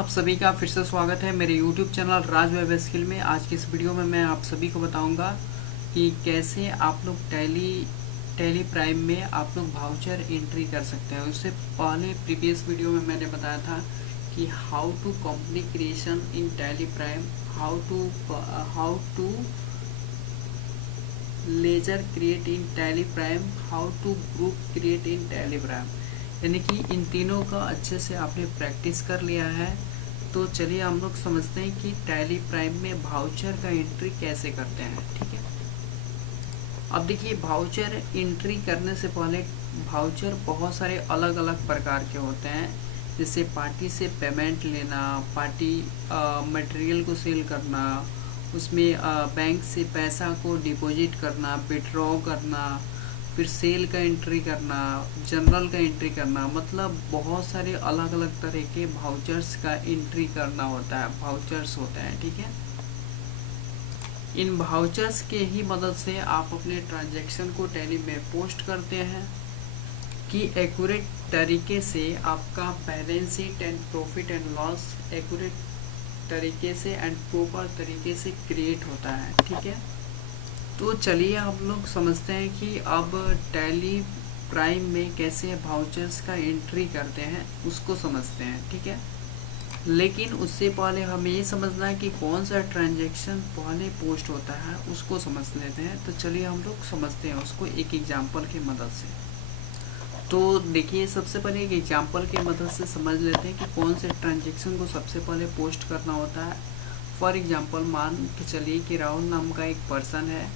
आप सभी का फिर से स्वागत है मेरे YouTube चैनल राज वेब स्किल में। आज की इस वीडियो में मैं आप सभी को बताऊंगा कि कैसे आप लोग टैली प्राइम में आप लोग वाउचर एंट्री कर सकते हैं। उससे पहले प्रीवियस वीडियो में मैंने बताया था कि how to company creation in Tally Prime, how to ledger create in Tally Prime, how to group create in Tally Prime, यानी कि इन तीनों का अच्छे से आपने प्रैक्टिस कर लिया है। तो चलिए हम लोग समझते हैं कि टैली प्राइम में वाउचर का एंट्री कैसे करते हैं। ठीक है, अब देखिए वाउचर एंट्री करने से पहले वाउचर बहुत सारे अलग अलग प्रकार के होते हैं, जैसे पार्टी से पेमेंट लेना, पार्टी मटेरियल को सेल करना, उसमें बैंक से पैसा को डिपॉजिट करना, विड्रॉ करना, फिर सेल का एंट्री करना, जनरल का एंट्री करना, मतलब बहुत सारे अलग अलग तरह के वाउचर्स का एंट्री करना होता है, वाउचर्स होते हैं। ठीक है, इन वाउचर्स के ही मदद से आप अपने ट्रांजैक्शन को टैली में पोस्ट करते हैं कि एक्यूरेट तरीके से आपका balance sheet and profit and loss accurate तरीके से एंड प्रॉपर तरीके से क्रिएट होता है। ठीक है, तो चलिए हम लोग समझते हैं कि अब टैली प्राइम में कैसे वाउचर्स का एंट्री करते हैं, उसको समझते हैं। ठीक है, लेकिन उससे पहले हमें ये समझना है कि कौन सा ट्रांजैक्शन पहले पोस्ट होता है, उसको समझ लेते हैं। तो चलिए हम लोग समझते हैं उसको एक एग्जाम्पल की मदद से। तो देखिए, सबसे पहले एक एग्जाम्पल की मदद से समझ लेते हैं कि कौन से ट्रांजैक्शन को सबसे पहले पोस्ट करना होता है। फॉर एग्जाम्पल मान के चलिए कि राहुल नाम का एक पर्सन है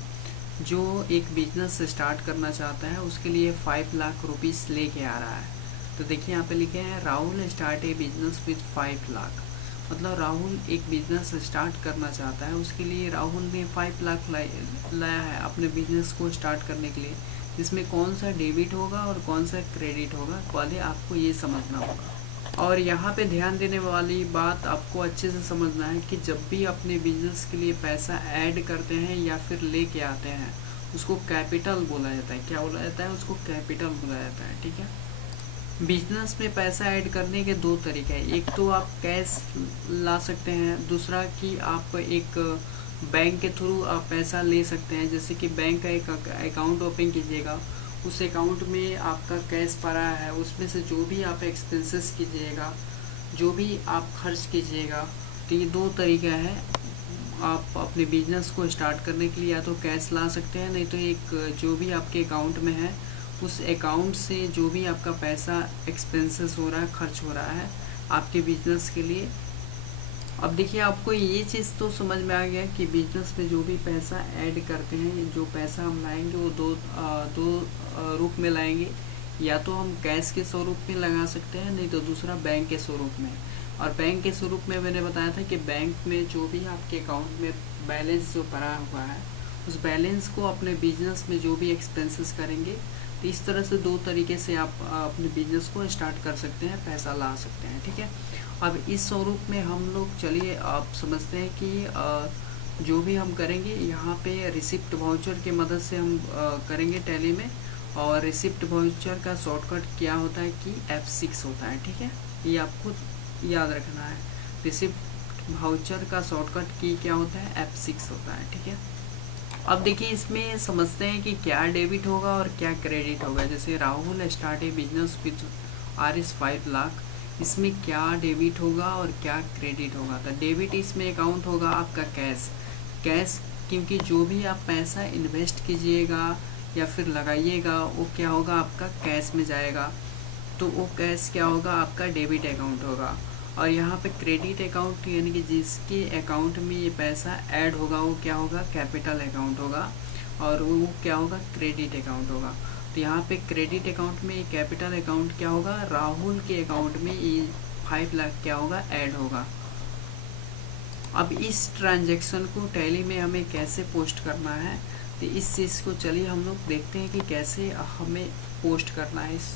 जो एक बिजनेस स्टार्ट करना चाहता है, उसके लिए 5 लाख रुपीज़ लेके आ रहा है। तो देखिए यहाँ पे लिखे हैं Rahul start A business with 5 lakh, मतलब राहुल एक बिजनेस स्टार्ट करना चाहता है, उसके लिए राहुल ने 5 लाख लाया है अपने बिजनेस को स्टार्ट करने के लिए। इसमें कौन सा डेबिट होगा और कौन सा क्रेडिट होगा, पहले आपको ये समझना होगा। और यहाँ पे ध्यान देने वाली बात आपको अच्छे से समझना है कि जब भी अपने बिजनेस के लिए पैसा ऐड करते हैं या फिर लेके आते हैं, उसको कैपिटल बोला जाता है। क्या बोला जाता है? उसको कैपिटल बोला जाता है। ठीक है, बिजनेस में पैसा ऐड करने के दो तरीके हैं। एक तो आप कैश ला सकते हैं, दूसरा कि आप एक बैंक के थ्रू आप पैसा ले सकते हैं। जैसे कि बैंक का एक अकाउंट ओपन कीजिएगा, उस अकाउंट में आपका कैश पड़ा है, उसमें से जो भी आप एक्सपेंसेस कीजिएगा, जो भी आप खर्च कीजिएगा, तो ये दो तरीका है। आप अपने बिजनेस को स्टार्ट करने के लिए या तो कैश ला सकते हैं, नहीं तो एक जो भी आपके अकाउंट में है उस अकाउंट से जो भी आपका पैसा एक्सपेंसेस हो रहा है, खर्च हो रहा है आपके बिजनेस के लिए। अब देखिए, आपको ये चीज़ तो समझ में आ गया कि बिजनेस में जो भी पैसा ऐड करते हैं, जो पैसा हम लाएंगे वो दो रूप में लाएंगे। या तो हम कैश के स्वरूप में लगा सकते हैं, नहीं तो दूसरा बैंक के स्वरूप में। और बैंक के स्वरूप में मैंने बताया था कि बैंक में जो भी आपके अकाउंट में बैलेंस जो पड़ा हुआ है, उस बैलेंस को अपने बिजनेस में जो भी एक्सपेंसेस करेंगे, तो इस तरह से दो तरीके से आप अपने बिजनेस को स्टार्ट कर सकते हैं, पैसा ला सकते हैं। ठीक है, अब इस स्वरूप में हम लोग चलिए आप समझते हैं कि जो भी हम करेंगे यहाँ पे रिसिप्ट वाउचर की मदद से हम करेंगे टैली में। और रिसिप्ट वाउचर का शॉर्टकट क्या होता है कि F6 होता है। ठीक है, ये आपको याद रखना है। रिसिप्ट वाउचर का शॉर्टकट की क्या होता है? F6 होता है। ठीक है, अब देखिए इसमें समझते हैं कि क्या डेबिट होगा और क्या क्रेडिट होगा। जैसे Rahul start A business with ₹5 lakh, इसमें क्या डेबिट होगा और क्या क्रेडिट होगा। तो डेबिट इसमें अकाउंट होगा आपका कैश, क्योंकि जो भी आप पैसा इन्वेस्ट कीजिएगा या फिर लगाइएगा वो क्या होगा, आपका कैश में जाएगा। तो वो कैश क्या होगा, आपका डेबिट अकाउंट होगा। और यहाँ पे क्रेडिट अकाउंट यानी कि जिसके अकाउंट में ये पैसा ऐड होगा वो क्या होगा, कैपिटल अकाउंट होगा। और वो क्या होगा, क्रेडिट अकाउंट होगा। तो यहाँ पे क्रेडिट अकाउंट में कैपिटल अकाउंट क्या होगा, राहुल के अकाउंट में ये 5 लाख क्या होगा, ऐड होगा। अब इस ट्रांजैक्शन को टैली में हमें कैसे पोस्ट करना है, तो इस चीज़ को चलिए हम लोग देखते हैं कि कैसे हमें पोस्ट करना है इस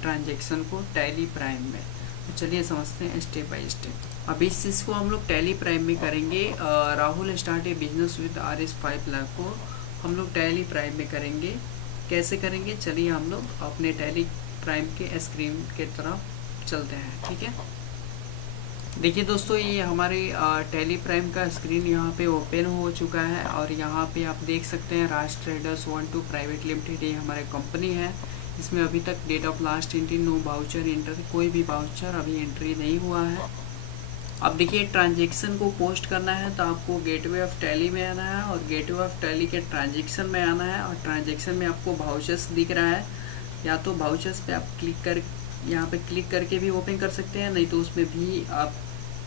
ट्रांजैक्शन को टैली प्राइम में। तो चलिए समझते हैं स्टेप बाय स्टेप। अब इस चीज़ को हम लोग टैली प्राइम में करेंगे। Rahul start A business with ₹5 lakh को हम लोग टैली प्राइम में करेंगे। कैसे करेंगे, चलिए हम लोग अपने टैली प्राइम के स्क्रीन के तरफ चलते हैं। ठीक है, देखिए दोस्तों, ये हमारे टैली प्राइम का स्क्रीन यहाँ पे ओपन हो चुका है और यहाँ पे आप देख सकते हैं राज ट्रेडर्स 1-2 प्राइवेट लिमिटेड, ये हमारे कंपनी है। इसमें अभी तक date of last entry no voucher enter, कोई भी वाउचर अभी एंट्री नहीं हुआ है। अब देखिए, ट्रांजेक्शन को पोस्ट करना है तो आपको गेटवे ऑफ टैली में आना है और गेटवे ऑफ टैली के ट्रांजेक्शन में आना है और ट्रांजेक्शन में आपको वाउचर्स दिख रहा है, या तो वाउचर्स पे आप यहाँ पे क्लिक करके भी ओपन कर सकते हैं, नहीं तो उसमें भी आप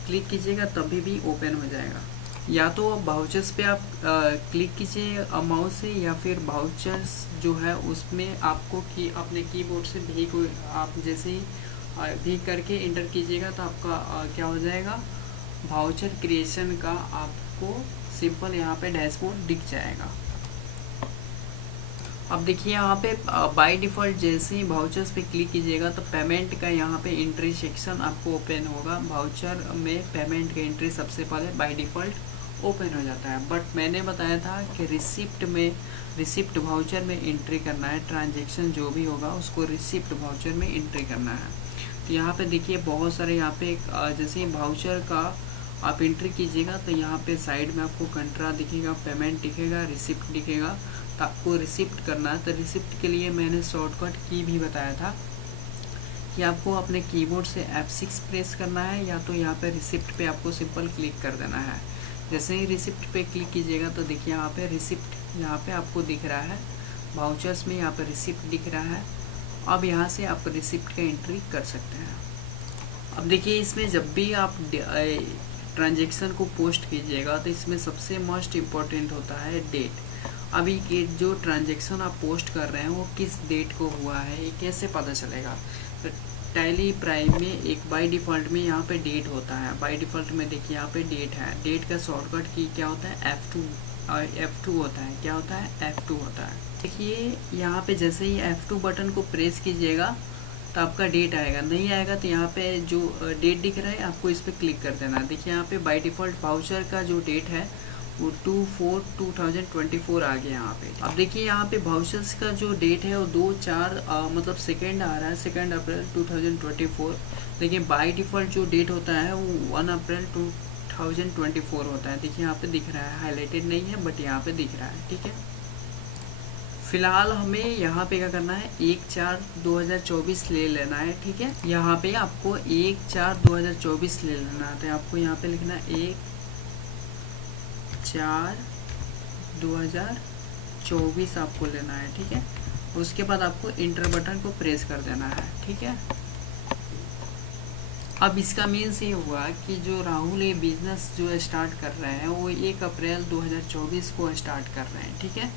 क्लिक कीजिएगा तभी भी ओपन हो जाएगा। या तो वाउचर्स पे आप क्लिक कीजिए माउस से, या फिर वाउचर्स जो है उसमें आपको अपने कीबोर्ड से भी कोई आप जैसे ही भी करके इंटर कीजिएगा तो आपका क्या हो जाएगा, वाउचर क्रिएशन का आपको सिंपल यहाँ पे डैशबोर्ड दिख जाएगा। अब देखिए, यहाँ पे बाय डिफ़ॉल्ट जैसे ही वाउचर्स पे क्लिक कीजिएगा तो पेमेंट का यहाँ पे एंट्री सेक्शन आपको ओपन होगा। वाउचर में पेमेंट का एंट्री सबसे पहले बाय डिफ़ॉल्ट ओपन हो जाता है, बट मैंने बताया था कि रिसिप्ट वाउचर में एंट्री करना है। ट्रांजेक्शन जो भी होगा उसको रिसिप्ट वाउचर में एंट्री करना है। तो यहाँ पे देखिए बहुत सारे यहाँ पे जैसे ही वाउचर का आप एंट्री कीजिएगा तो यहाँ पे साइड में आपको कंट्रा दिखेगा, पेमेंट दिखेगा, रिसिप्ट दिखेगा। तो आपको रिसिप्ट करना है, तो रिसिप्ट के लिए मैंने शॉर्टकट की भी बताया था कि आपको अपने कीबोर्ड से F6 प्रेस करना है, या तो यहाँ पे रिसिप्ट पे आपको सिंपल क्लिक कर देना है। जैसे ही रिसिप्ट पे क्लिक कीजिएगा तो देखिए यहाँ पे रिसिप्ट यहाँ पे आपको दिख रहा है, वाउचर्स में यहाँ पे रिसिप्ट दिख रहा है। अब यहाँ से आप रिसिप्ट का एंट्री कर सकते हैं। अब देखिए, इसमें जब भी आप ट्रांजेक्शन को पोस्ट कीजिएगा तो इसमें सबसे मोस्ट इम्पॉर्टेंट होता है डेट। अभी के जो ट्रांजेक्शन आप पोस्ट कर रहे हैं वो किस डेट को हुआ है, ये कैसे पता चलेगा। तो टैली प्राइम में एक बाय डिफ़ॉल्ट में यहाँ पे डेट होता है। बाय डिफ़ॉल्ट में देखिए यहाँ पे डेट है। डेट का शॉर्टकट की क्या होता है, F2 होता है। क्या होता है, F2 होता है। देखिए यहाँ पे जैसे ही F2 बटन को प्रेस कीजिएगा तो आपका डेट आएगा, नहीं आएगा तो यहाँ पे जो डेट दिख रहा है आपको इस पर क्लिक कर देना। देखिए यहाँ पे बाय डिफ़ॉल्ट वाउचर का जो डेट है वो 2/4/2024 आ गया यहाँ पे। अब देखिए यहाँ पे वाउचर्स का जो डेट है वो 2/4 मतलब सेकेंड आ रहा है, 2 अप्रैल 2024। लेकिन बाय डिफ़ॉल्ट जो डेट होता है वो 1 अप्रैल 2024 होता है। देखिए यहाँ पे दिख रहा है, हाईलाइटेड नहीं है बट यहाँ पे दिख रहा है, ठीक है। फिलहाल हमें यहाँ पे क्या करना है, 1/4/2024 ले लेना है, ठीक है। यहाँ पे आपको 1/4/2024 ले लेना है, तो आपको यहाँ पे लिखना है 1/4/2024 आपको लेना है, ठीक है। उसके बाद आपको इंटर बटन को प्रेस कर देना है, ठीक है। अब इसका मीन्स ये हुआ कि जो राहुल ये बिजनेस जो स्टार्ट कर रहे हैं वो 1 अप्रैल 2024 को स्टार्ट कर रहे हैं, ठीक है।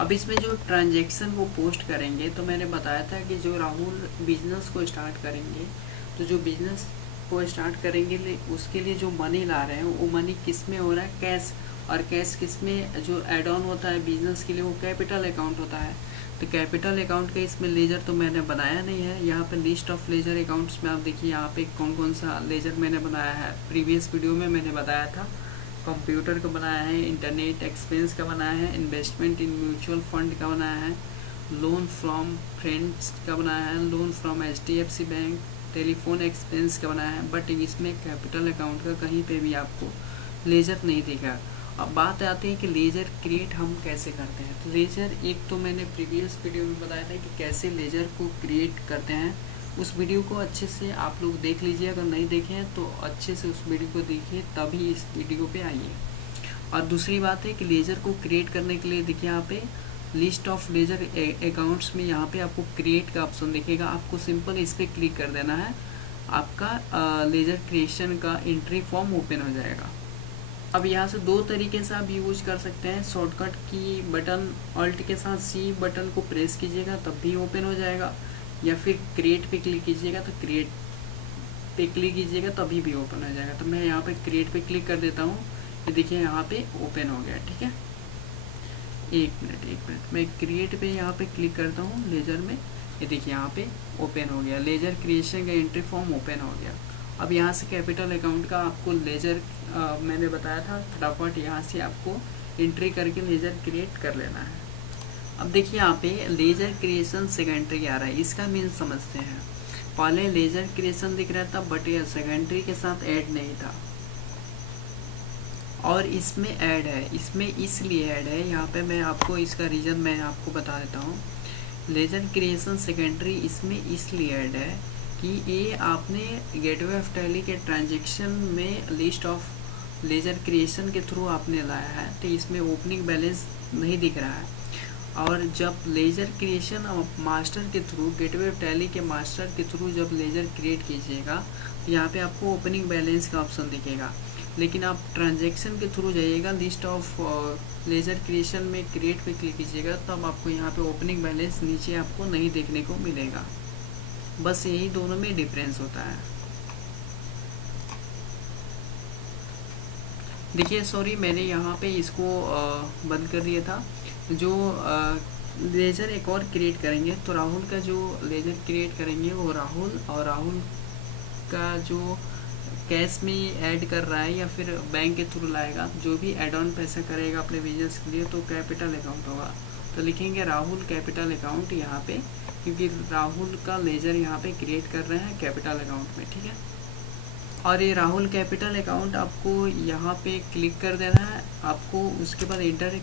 अब इसमें जो ट्रांजेक्शन वो पोस्ट करेंगे तो मैंने बताया था कि जो राहुल बिजनेस को स्टार्ट करेंगे, तो जो बिजनेस को स्टार्ट करेंगे उसके लिए जो मनी ला रहे हैं वो मनी किस में हो रहा है, कैश। और कैश किस में जो एड ऑन होता है बिजनेस के लिए वो कैपिटल अकाउंट होता है। तो कैपिटल अकाउंट का इसमें लेजर तो मैंने बनाया नहीं है। यहाँ पे लिस्ट ऑफ लेजर अकाउंट्स में आप देखिए यहाँ पे कौन कौन सा लेजर मैंने बनाया है। प्रीवियस वीडियो में मैंने बताया था, कंप्यूटर का बनाया है, इंटरनेट एक्सपेंस का बनाया है, इन्वेस्टमेंट इन म्यूचुअल फंड का बनाया है, लोन फ्रॉम फ्रेंड्स का बनाया है, loan from HDFC bank, telephone expense का बनाया है। बट इसमें कैपिटल अकाउंट का कहीं पे भी आपको लेजर नहीं दिखा। अब बात आती है कि लेजर क्रिएट हम कैसे करते हैं। तो लेजर एक तो मैंने प्रीवियस वीडियो में बताया था कि कैसे लेजर को क्रिएट करते हैं। उस वीडियो को अच्छे से आप लोग देख लीजिए, अगर नहीं देखे हैं तो अच्छे से उस वीडियो को देखिए तभी इस वीडियो पे आइए। और दूसरी बात है कि लेजर को क्रिएट करने के लिए देखिए यहाँ पे लिस्ट ऑफ लेजर अकाउंट्स में यहाँ पे आपको क्रिएट का ऑप्शन दिखेगा। आपको सिंपल इस पर क्लिक कर देना है, आपका लेजर क्रिएशन का एंट्री फॉर्म ओपन हो जाएगा। अब यहाँ से दो तरीके से आप यूज कर सकते हैं। शॉर्टकट की बटन ऑल्ट के साथ C बटन को प्रेस कीजिएगा तब भी ओपन हो जाएगा, या फिर क्रिएट पे क्लिक कीजिएगा तो क्रिएट पे क्लिक कीजिएगा तभी भी ओपन हो जाएगा। तो मैं यहाँ पे क्रिएट पे क्लिक कर देता हूँ, ये देखिए यहाँ पे ओपन हो गया, ठीक है। एक मिनट मैं क्रिएट पे यहाँ पे क्लिक करता हूँ लेजर में, ये देखिए यहाँ पे ओपन हो गया, लेजर क्रिएशन का एंट्री फॉर्म ओपन हो गया। अब यहाँ से कैपिटल अकाउंट का आपको लेजर मैंने बताया था, फटाफट यहाँ से आपको एंट्री करके लेजर क्रिएट कर लेना है। अब देखिए यहाँ पे लेजर क्रिएशन सेकेंडरी आ रहा है, इसका मीन समझते हैं। पहले लेजर क्रिएशन दिख रहा था बट ये सेकेंडरी के साथ ऐड नहीं था, और इसमें ऐड है। इसमें इसलिए ऐड है, यहाँ पे मैं आपको इसका रीज़न मैं आपको बता देता हूँ। लेजर क्रिएशन सेकेंडरी इसमें इसलिए ऐड है कि ये आपने गेटवे ऑफ टैली के ट्रांजेक्शन में लिस्ट ऑफ लेजर क्रिएशन के थ्रू आपने लाया है, तो इसमें ओपनिंग बैलेंस नहीं दिख रहा है। और जब लेजर क्रिएशन मास्टर के थ्रू, गेटवे ऑफ टैली के मास्टर के थ्रू जब लेजर क्रिएट कीजिएगा, तो यहाँ पे आपको ओपनिंग बैलेंस का ऑप्शन दिखेगा। लेकिन आप ट्रांजैक्शन के थ्रू जाइएगा, लिस्ट ऑफ लेजर क्रिएशन में क्रिएट पे क्लिक कीजिएगा, तब आपको यहाँ पे ओपनिंग बैलेंस नीचे आपको नहीं देखने को मिलेगा। बस यही दोनों में डिफरेंस होता है। देखिए सॉरी, मैंने यहाँ पे इसको बंद कर दिया था। जो लेजर एक और क्रिएट करेंगे, तो राहुल का जो लेजर क्रिएट करेंगे वो राहुल, और राहुल का जो कैश में ऐड कर रहा है या फिर बैंक के थ्रू लाएगा, जो भी एड ऑन पैसा करेगा अपने बिजनेस के लिए, तो कैपिटल अकाउंट होगा। तो लिखेंगे राहुल कैपिटल अकाउंट यहाँ पे, क्योंकि राहुल का लेजर यहाँ पे क्रिएट कर रहे हैं कैपिटल अकाउंट में, ठीक है। और ये राहुल कैपिटल अकाउंट आपको यहाँ पे क्लिक कर देना है, आपको उसके बाद इंटर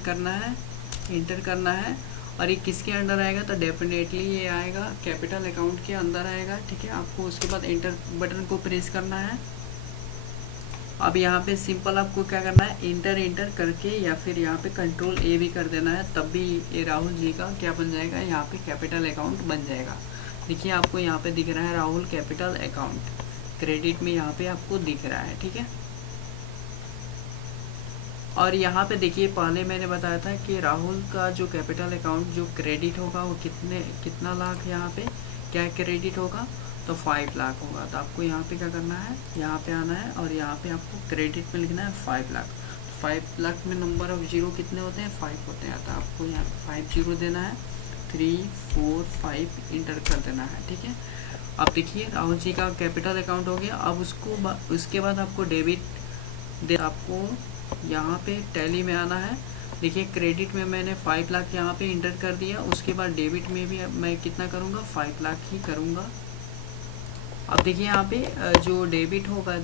करना है। और ये किसके अंडर आएगा, तो डेफिनेटली ये आएगा कैपिटल अकाउंट के अंदर आएगा, ठीक है। आपको उसके बाद इंटर बटन को प्रेस करना है। अब यहाँ पे सिंपल आपको क्या करना है, इंटर करके या फिर यहाँ पे कंट्रोल ए भी कर देना है, तब भी ये राहुल जी का क्या बन जाएगा, यहाँ पे कैपिटल अकाउंट बन जाएगा। देखिए आपको यहाँ पे दिख रहा है राहुल कैपिटल अकाउंट, क्रेडिट में यहाँ पे आपको दिख रहा है, ठीक है। और यहाँ पे देखिए पहले मैंने बताया था कि राहुल का जो कैपिटल अकाउंट जो क्रेडिट होगा वो कितना लाख यहाँ पे क्या क्रेडिट होगा, तो 5 लाख होगा। तो आपको यहाँ पे क्या करना है, यहाँ पे आना है और यहाँ पे आपको क्रेडिट में लिखना है 5 लाख। 5 लाख में नंबर ऑफ जीरो कितने होते हैं, 5 होते हैं। तो आपको यहाँ 5 जीरो देना है, 3 4 5 इंटर कर देना है, ठीक है। अब देखिए राहुल जी का कैपिटल अकाउंट हो गया। अब उसके बाद आपको डेबिट आपको यहाँ पे टैली में आना है। देखिए क्रेडिट में मैंने 5 लाख यहाँ पे इंटर कर दिया, उसके बाद डेबिट में भी मैं कितना करूँगा, 5 लाख ही करूँगा। अब देखिए यहाँ पे जो डेबिट होगा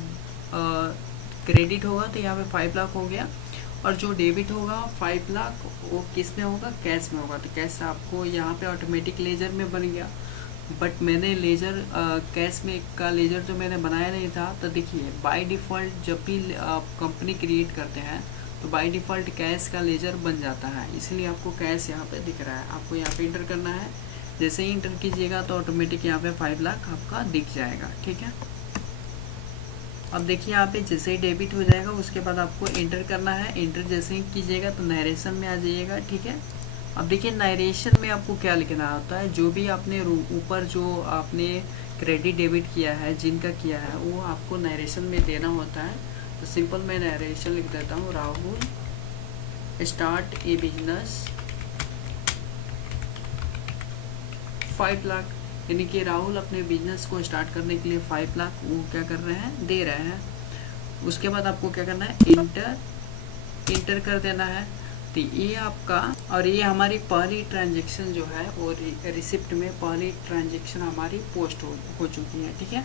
क्रेडिट होगा तो यहाँ पे 5 लाख हो गया, और जो डेबिट होगा 5 लाख वो किस में होगा, कैश में होगा। तो कैश आपको यहाँ पे ऑटोमेटिक लेजर में बन गया, बट मैंने लेजर कैश में का लेजर तो मैंने बनाया नहीं था। तो देखिए बाय डिफ़ॉल्ट जब भी कंपनी क्रिएट करते हैं तो बाय डिफ़ॉल्ट कैश का लेजर बन जाता है, इसलिए आपको कैश यहाँ पे दिख रहा है। आपको यहाँ पे इंटर करना है, जैसे ही इंटर कीजिएगा तो ऑटोमेटिक यहाँ पे 5 लाख आपका दिख जाएगा, ठीक है। अब देखिए यहाँ पे जैसे ही डेबिट हो जाएगा उसके बाद आपको इंटर करना है। इंटर जैसे ही कीजिएगा तो नरेशन में आ जाइएगा, ठीक है। अब देखिए नरेशन में आपको क्या लिखना होता है, जो भी आपने ऊपर जो आपने क्रेडिट डेबिट किया है, जिनका किया है, वो आपको नरेशन में देना होता है। तो सिंपल मैं नरेशन लिख देता हूँ, राहुल स्टार्ट ए बिजनेस 5 लाख, यानी कि राहुल अपने बिजनेस को स्टार्ट करने के लिए 5 लाख वो क्या कर रहे हैं, दे रहे हैं। उसके बाद आपको क्या करना है, इंटर कर देना है। तो ये आपका, और ये हमारी पहली ट्रांजैक्शन जो है वो रिसिप्ट में पहली ट्रांजैक्शन हमारी पोस्ट हो चुकी है, ठीक है।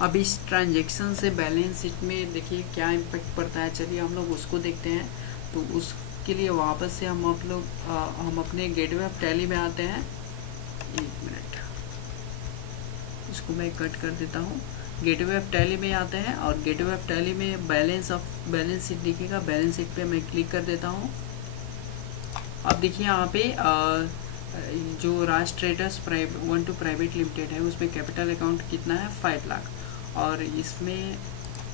अब इस ट्रांजैक्शन से बैलेंस शीट में देखिए क्या इम्पेक्ट पड़ता है, चलिए हम लोग उसको देखते हैं। तो उसके लिए वापस से हम अपने गेटवे ऑफ टैली में आते हैं। 1 मिनट, इसको मैं कट कर देता हूँ। गेटवे ऑफ टैली में आते हैं और गेटवे ऑफ टैली में बैलेंस शीट दिखेगा, बैलेंस शीट पे मैं क्लिक कर देता हूँ। अब देखिए यहाँ पे जो राज ट्रेडर्स 1-2 प्राइवेट लिमिटेड है उसमें कैपिटल अकाउंट कितना है, 5 लाख। और इसमें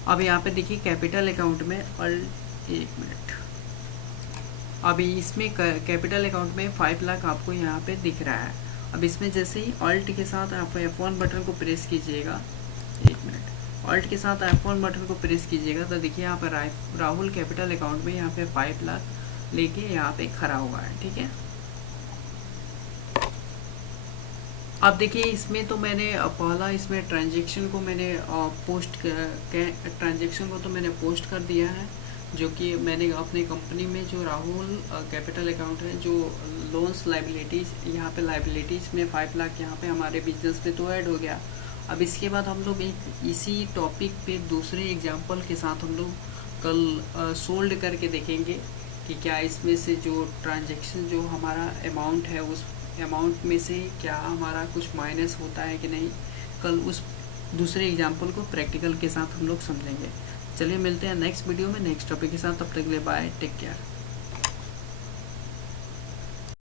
अब यहाँ पे देखिए कैपिटल अकाउंट में 1 मिनट, अभी इसमें कैपिटल अकाउंट में 5 लाख आपको यहाँ पे दिख रहा है। अब इसमें जैसे ही ऑल्ट के साथ आप F1 बटन को प्रेस कीजिएगा, 1 मिनट, ऑल्ट के साथ F1 बटन को प्रेस कीजिएगा तो देखिए यहाँ पर राहुल कैपिटल अकाउंट में यहाँ पे 5 लाख लेके यहाँ पे खड़ा हुआ है, ठीक है। अब देखिए इसमें तो मैंने पहला इसमें ट्रांजैक्शन को मैंने पोस्ट कर दिया है, जो कि मैंने अपने कंपनी में जो राहुल कैपिटल अकाउंट है, जो लोन्स लाइबिलिटीज़, यहाँ पे लाइबिलिटीज़ में 5 लाख यहाँ पे हमारे बिजनेस में तो ऐड हो गया। अब इसके बाद हम लोग एक इसी टॉपिक पे दूसरे एग्जांपल के साथ हम लोग कल सोल्ड करके देखेंगे कि क्या इसमें से जो ट्रांजैक्शन जो हमारा अमाउंट है उस अमाउंट में से क्या हमारा कुछ माइनस होता है कि नहीं। कल उस दूसरे एग्जांपल को प्रैक्टिकल के साथ हम लोग समझेंगे। चलिए मिलते हैं नेक्स्ट वीडियो में नेक्स्ट टॉपिक के साथ। तब तक के लिए बाय, टेक केयर।